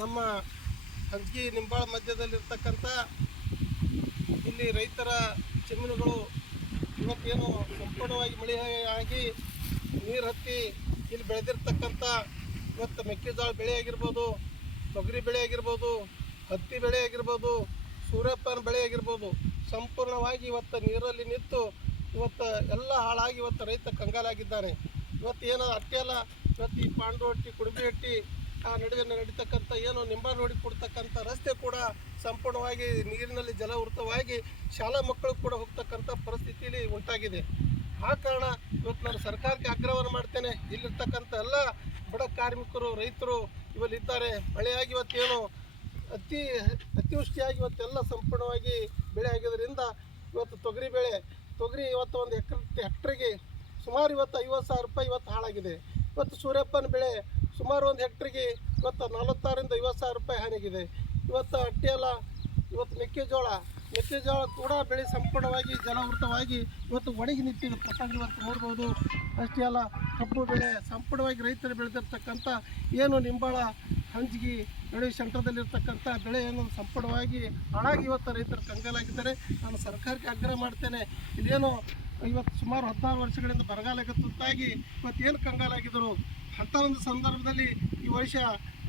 ನಮ್ಮ ಹಂಚಿ ನಿಂಬಾಳ ಮಧ್ಯದಲ್ಲಿರ್ತಕ್ಕಂಥ ಇಲ್ಲಿ ರೈತರ ಜಮೀನುಗಳು ಇವತ್ತೇನು ಸಂಪೂರ್ಣವಾಗಿ ಮಳೆ ಆಗಿ ನೀರು ಹತ್ತಿ ಇಲ್ಲಿ ಬೆಳೆದಿರ್ತಕ್ಕಂಥ ಇವತ್ತು ಮೆಕ್ಕೆಜೋಳ ಬೆಳೆ ಆಗಿರ್ಬೋದು, ತೊಗರಿ ಬೆಳೆ ಆಗಿರ್ಬೋದು, ಹತ್ತಿ ಬೆಳೆ ಆಗಿರ್ಬೋದು, ಸೂರ್ಯಪಾನ ಬೆಳೆ ಆಗಿರ್ಬೋದು, ಸಂಪೂರ್ಣವಾಗಿ ಇವತ್ತು ನೀರಲ್ಲಿ ನಿಂತು ಇವತ್ತು ಎಲ್ಲ ಹಾಳಾಗಿ ಇವತ್ತು ರೈತ ಕಂಗಾಲಾಗಿದ್ದಾನೆ. ಇವತ್ತು ಏನೋ ಅಷ್ಟೇ ಅಲ್ಲ ಇವತ್ತು ಈ ಪಾಂಡು ಕುಡುಬಿ ಹಟ್ಟಿ ಆ ನಡುವೆ ನಡೀತಕ್ಕಂಥ ಏನು ನಿಂಬಾನೋಡಿ ಕೊಡ್ತಕ್ಕಂಥ ರಸ್ತೆ ಕೂಡ ಸಂಪೂರ್ಣವಾಗಿ ನೀರಿನಲ್ಲಿ ಜಲವೃತವಾಗಿ ಶಾಲಾ ಮಕ್ಕಳು ಕೂಡ ಹೋಗ್ತಕ್ಕಂಥ ಪರಿಸ್ಥಿತಿಯಲ್ಲಿ ಉಂಟಾಗಿದೆ. ಆ ಕಾರಣ ಇವತ್ತು ನಾನು ಸರ್ಕಾರಕ್ಕೆ ಆಗ್ರಹವನ್ನು ಮಾಡ್ತೇನೆ. ಇಲ್ಲಿರ್ತಕ್ಕಂಥ ಎಲ್ಲ ಬಡ ಕಾರ್ಮಿಕರು, ರೈತರು ಇವಲ್ಲಿದ್ದಾರೆ. ಮಳೆಯಾಗಿ ಇವತ್ತೇನು ಅತಿ ಅತಿವೃಷ್ಟಿಯಾಗಿ ಇವತ್ತೆಲ್ಲ ಸಂಪೂರ್ಣವಾಗಿ ಬೆಳೆ ಆಗಿದ್ದರಿಂದ ಇವತ್ತು ತೊಗರಿ ಬೆಳೆ, ತೊಗರಿ ಇವತ್ತು ಒಂದು ಎಕರೆ ಹೆಕ್ಟ್ರಿಗೆ ಸುಮಾರು ಇವತ್ತು ಐವತ್ತು ಸಾವಿರ ರೂಪಾಯಿ ಇವತ್ತು ಹಾಳಾಗಿದೆ. ಇವತ್ತು ಸೂರ್ಯಪ್ಪನ ಬೆಳೆ ಸುಮಾರು ಒಂದು ಹೆಕ್ಟ್ರಿಗೆ ಇವತ್ತು ನಲವತ್ತಾರರಿಂದ ಐವತ್ತು ಸಾವಿರ ರೂಪಾಯಿ ಹಾನಿಗಿದೆ ಇವತ್ತು ಅಟ್ಟಿಯಲ್ಲ ಇವತ್ತು ಮೆಕ್ಕೆಜೋಳ ಮೆಕ್ಕೆಜೋಳ ಕೂಡ ಬೆಳೆ ಸಂಪೂರ್ಣವಾಗಿ ಜಲವೃತವಾಗಿ ಇವತ್ತು ಒಣಗಿ ಪ್ರಸಂಗ ಇವತ್ತು ನೋಡ್ಬೋದು, ಅಷ್ಟೇ ಅಲ್ಲ, ಕಬ್ಬು ಬೆಳೆ ಸಂಪೂರ್ಣವಾಗಿ ರೈತರು ಬೆಳೆದಿರ್ತಕ್ಕಂಥ ಏನು ನಿಂಬಾಳ, ಹಂಚಿಗೆ ಬೆಳೆ ಸೆಂಟ್ರದಲ್ಲಿರ್ತಕ್ಕಂಥ ಏನು ಸಂಪೂರ್ಣವಾಗಿ ಹಾಳಾಗಿ ಇವತ್ತು ರೈತರು ಕಂಗಾಲಾಗಿದ್ದಾರೆ. ನಾನು ಸರ್ಕಾರಕ್ಕೆ ಆಗ್ರಹ ಮಾಡ್ತೇನೆ. ಇದೇನು ಇವತ್ತು ಸುಮಾರು ಹದಿನಾರು ವರ್ಷಗಳಿಂದ ಬರಗಾಲಕ್ಕೆ ತುತ್ತಾಗಿ ಇವತ್ತು ಏನು ಕಂಗಾಲಾಗಿದ್ದರು ಅಂಥ ಒಂದು ಸಂದರ್ಭದಲ್ಲಿ ಈ ವರ್ಷ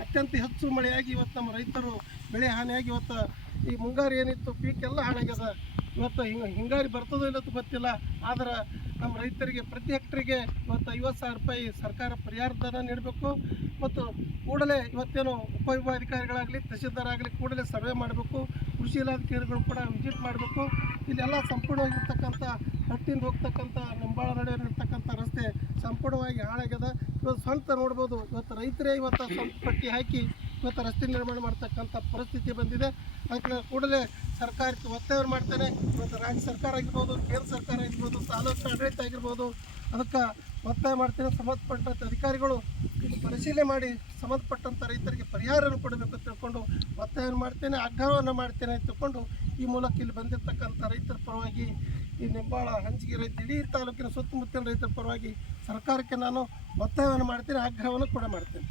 ಅತ್ಯಂತ ಹೆಚ್ಚು ಮಳೆಯಾಗಿ ಇವತ್ತು ನಮ್ಮ ರೈತರು ಬೆಳೆ ಹಾನಿಯಾಗಿ ಇವತ್ತು ಈ ಮುಂಗಾರು ಏನಿತ್ತು ಪೀಕ್ ಎಲ್ಲ ಹಾಳಾಗ್ಯದ. ಇವತ್ತು ಹಿಂಗೆ ಹಿಂಗಾರಿ ಬರ್ತದೋ ಇಲ್ಲದ ಗೊತ್ತಿಲ್ಲ. ಆದ್ರೆ ನಮ್ಮ ರೈತರಿಗೆ, ಪ್ರತಿ ಹೆಕ್ಟ್ರಿಗೆ ಇವತ್ತು ಐವತ್ತು ಸಾವಿರ ರೂಪಾಯಿ ಸರ್ಕಾರ ಪರಿಹಾರ ಧನ ನೀಡಬೇಕು ಮತ್ತು ಕೂಡಲೇ ಇವತ್ತೇನು ಉಪವಿಭಾಗಾಧಿಕಾರಿಗಳಾಗಲಿ ತಹಸೀಲ್ದಾರ್ ಕೂಡಲೇ ಸರ್ವೆ ಮಾಡಬೇಕು. ಕೃಷಿ ಇಲಾಖೆಗಳು ಕೂಡ ವಿಸಿಟ್ ಮಾಡಬೇಕು. ಇಲ್ಲೆಲ್ಲ ಸಂಪೂರ್ಣವಾಗಿರ್ತಕ್ಕಂಥ ಹಟ್ಟಿಂದ ಹೋಗ್ತಕ್ಕಂಥ ನಂಬಾಳ ನಡುವೆ ಇರ್ತಕ್ಕಂಥ ರಸ್ತೆ ಸಂಪೂರ್ಣವಾಗಿ ಹಾಳಾಗ್ಯದ. ಇವತ್ತು ಸ್ವಂತ ನೋಡ್ಬೋದು, ಇವತ್ತು ರೈತರೇ ಇವತ್ತು ಸ್ವಂತ ಪಟ್ಟಿ ಹಾಕಿ ಇವತ್ತು ರಸ್ತೆ ನಿರ್ಮಾಣ ಮಾಡ್ತಕ್ಕಂಥ ಪರಿಸ್ಥಿತಿ ಬಂದಿದೆ. ಅದಕ್ಕೆ ಕೂಡಲೇ ಸರ್ಕಾರಕ್ಕೆ ಒತ್ತಾಯ ಮಾಡ್ತೇನೆ. ಇವತ್ತು ರಾಜ್ಯ ಸರ್ಕಾರ ಆಗಿರ್ಬೋದು, ಕೇಂದ್ರ ಸರ್ಕಾರ ಆಗಿರ್ಬೋದು, ತಾಲೂಕು ಆಡಳಿತ ಆಗಿರ್ಬೋದು ಅದಕ್ಕೆ ಒತ್ತಾಯ ಮಾಡ್ತೀನಿ. ಸಂಬಂಧಪಟ್ಟಂಥ ಅಧಿಕಾರಿಗಳು ಪರಿಶೀಲನೆ ಮಾಡಿ ಸಂಬಂಧಪಟ್ಟಂಥ ರೈತರಿಗೆ ಪರಿಹಾರವನ್ನು ಕೊಡಬೇಕು ಅಂತ ತಿಳ್ಕೊಂಡು ಒತ್ತಾಯವನ್ನು ಮಾಡ್ತೇನೆ, ಆಗ್ರಹವನ್ನು ಮಾಡ್ತೇನೆ ತಿಳ್ಕೊಂಡು ಈ ಮೂಲಕ ಇಲ್ಲಿ ಬಂದಿರತಕ್ಕಂಥ ರೈತರ ಪರವಾಗಿ ಈ ನಿಂಬಾಳ, ಹಂಚಿಗೆ ರೈತ, ಇಡೀ ತಾಲೂಕಿನ ಸುತ್ತಮುತ್ತಲಿನ ರೈತರ ಪರವಾಗಿ ಸರ್ಕಾರಕ್ಕೆ ನಾನು ಒತ್ತಾಯವನ್ನು ಮಾಡ್ತೇನೆ, ಆಗ್ರಹವನ್ನು ಕೂಡ ಮಾಡ್ತೇನೆ.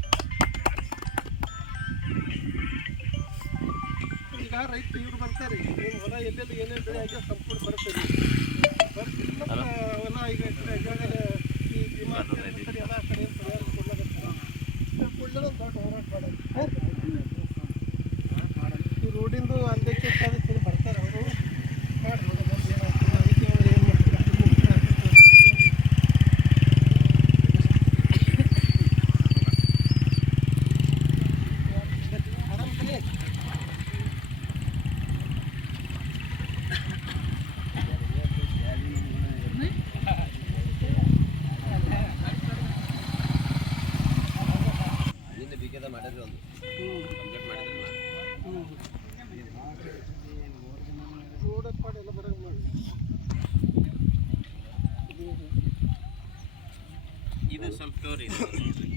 ಈಗ ರೈತ ಇವ್ರು ಬರ್ತಾರೆ. ನಿಮ್ಮ ಹೊಲ ಎಲ್ಲೆಲ್ಲಿ ಏನೇನು ಬೆಳೆ ಆಗ್ಯಾವ ಸಂಪೂರ್ಣ ಬರ್ತಾರೆ ಬರ್ತಿಲ್ಲ ಹೊಲ? ಈಗ ಈ ಕಡೆ ಈ ಭೀಮಾ ಎಲ್ಲ ದೊಡ್ಡ ಹೋರಾಟ ಮಾಡೋದು. ಈ ರೋಡಿಂದು ಅಧ್ಯಕ್ಷ some stories.